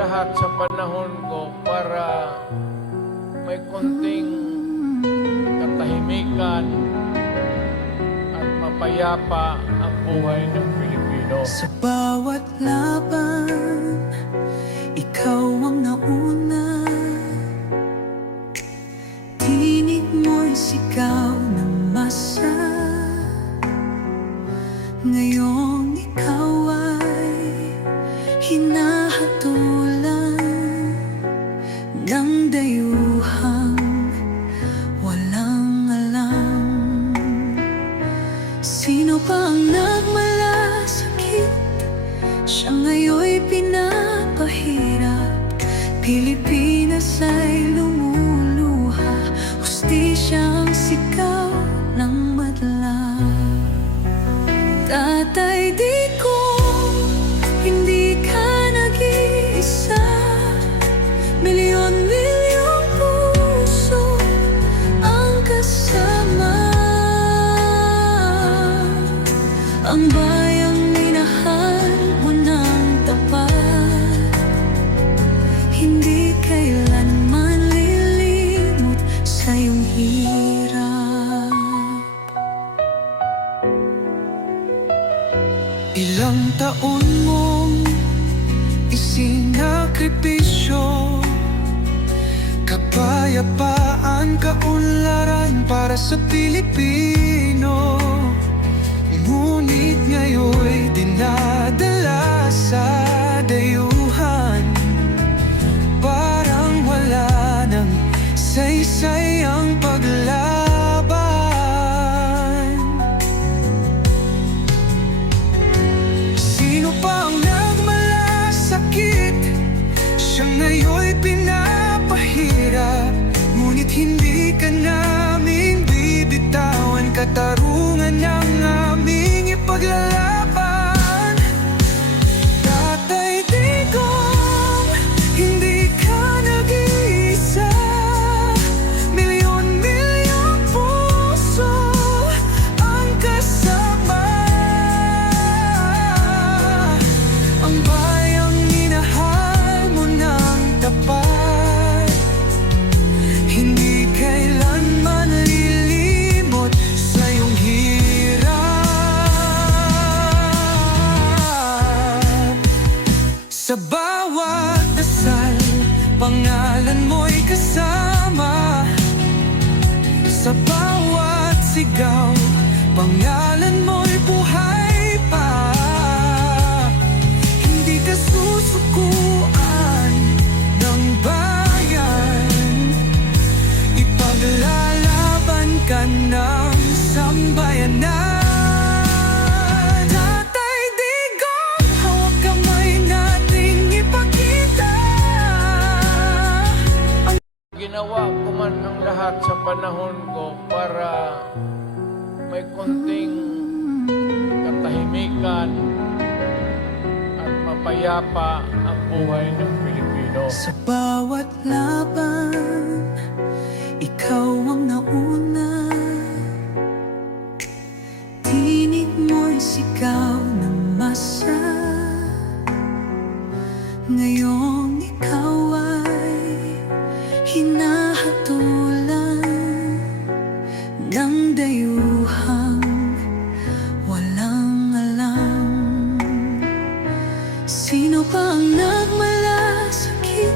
lahat sa panahon ko para may konting katahimikan at mapayapa ang buhay ng Pilipino. Sa bawat laban, ikaw ang nauna. Tinig mo'y sigaw ng masa. Ngayong ikaw ay hinahatulan ng dayuhang walang alam. Sino pa ang nagmalasakit? Siya ngayon'y pinapahirap. Pilipinas ay lumuluha. Hustisya ang sigaw ng madla. Tatay, di ko hindi ka nag-iisa. Milyon-milyong puso ang kasama. Ang bayang minahal mo ng tapat, hindi kailanman lilimot sa iyong hirap. Ilang taon mong isinakripisyo, kapayapaan, kaunlaran para sa Pilipino. Ngunit ngayon'y dinadala sa dayuhan. Parang wala nang saysay ang paglaban. Sino pa ang nagmalasakit? Siya ngayon'y pinapahirap. Ngunit hindi ka namin bibitawan. Katarungan ng aming ipaglalaban. Tatay, Digong, hindi ka nag-iisa. Milyon-milyong puso ang kasama. Ang bayang minahal mo ng tapat, hindi kailanman lilimot sa iyong hirap. Sa bawat dasal, pangalan mo'y kasama. Sa bawat sigaw, pangalan mo'y buhay pa. Hindi ka susukuan ng bayan. Ipaglalaban ka ng sambayanan. Tatay, Digong, hawak kamay nating ipakita. Ginawa ko man ang lahat sa panahon ko para may konting katahimikan at mapayapa ang buhay ng Pilipino. Sa bawat laban, ikaw ang nauna. Tinig mo'y sigaw ng masa. Ngayong ikaw ay hinahatulan ng dayuhang walang alam. Sino pa ang nagmalasakit?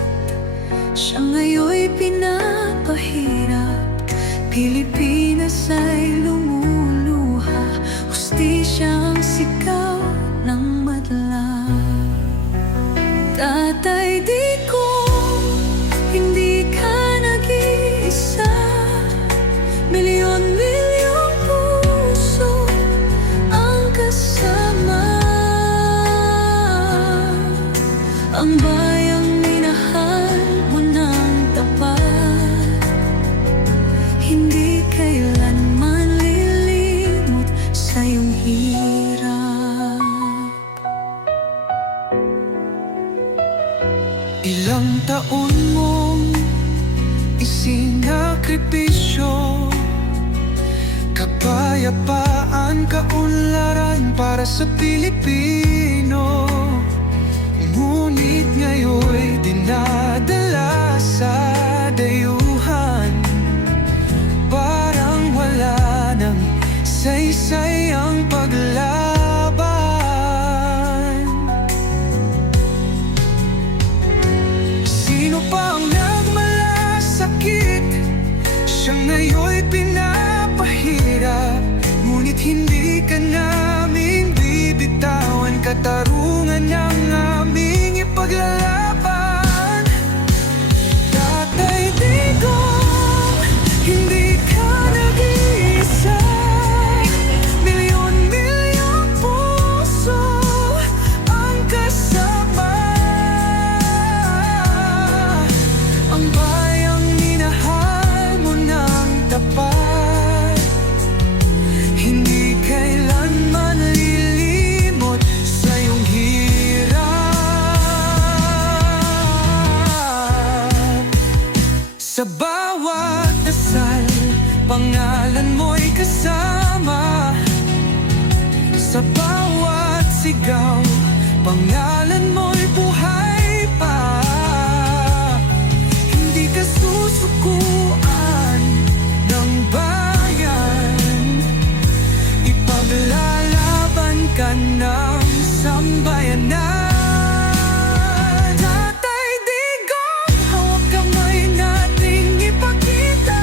Siya ngayon'y pinapahirap. Pilipinas ay lumuluha. Hustisya ang sigaw ng madla. Tatay, di ko hindi ka nag-iisa. Milyon-milyong puso ang kasama. Ang bayang minahal mo ng tapat, hindi kailanman lilimot sa iyong hirap. Ilang taon mong isinakripisyo, kapayapaan, kaunlaran para sa Pilipino. Ngunit ngayon'y Siya ngayon'y pinapahirap, ngunit hindi ka namin bibitawan. Katarungan ang aming ipaglalaban. Tatay Digong, hindi ka nag-iisa. Milyon-milyong puso ang kasama. Ang bayang minahal mo ng tapat, hindi kailanman lilimot sa iyong hirap. Sa bawat dasal, pangalan mo'y kasama. Sa bawat sigaw, pangalan mo'y buhay pa. Hindi ka susukuan ng bayan, ipaglalaban ka ng sambayanan. Tatay Digong, hawak kamay nating ipakita.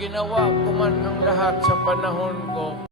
Ginawa ko man ang lahat sa panahon ko